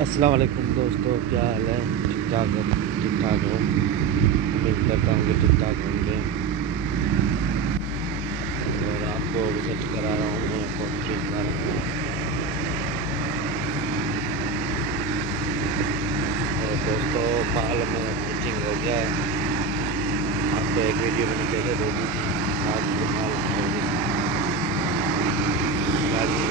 अस्सलाम वालेकुम दोस्तों, क्या हाल है? ठीक ठाक हो? उम्मीद करता हूँ कि ठीक ठाक होंगे। और आपको विज़िट करा रहा हूँ मैं पोल्ट्री फार्म में। और दोस्तों, माल में फिटिंग हो गया है। आपको एक वीडियो मैंने पहले दे दी थी। आज ये माल गाड़ी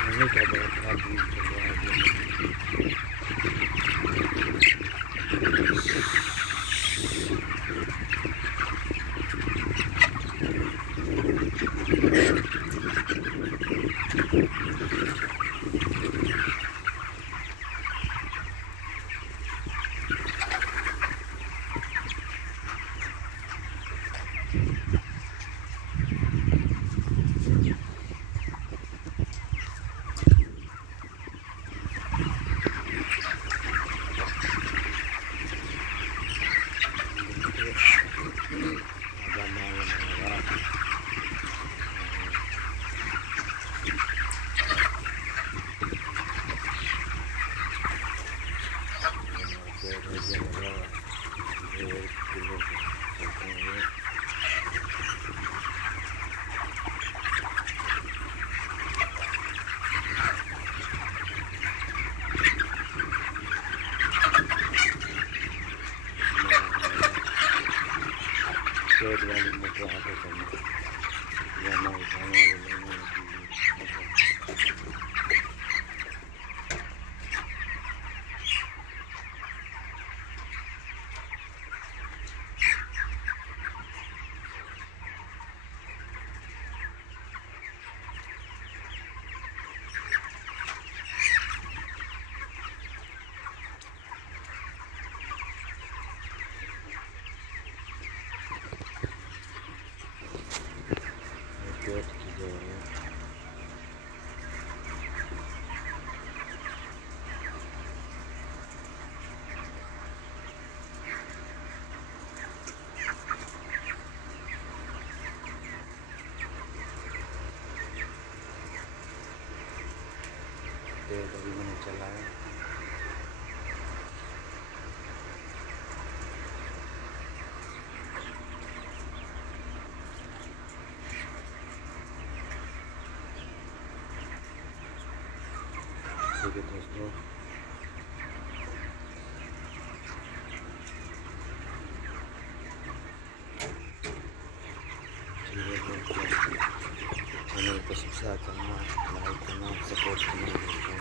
नहीं कर रहा शेड वाली मोटर आटे करना या ना उठाने वाले पेट की जो है पेट अभी मैंने चलाया। ठीक है दोस्तों, चैनल को सब्सक्राइब करना, लाइक करना, सपोर्ट करना दोस्तों।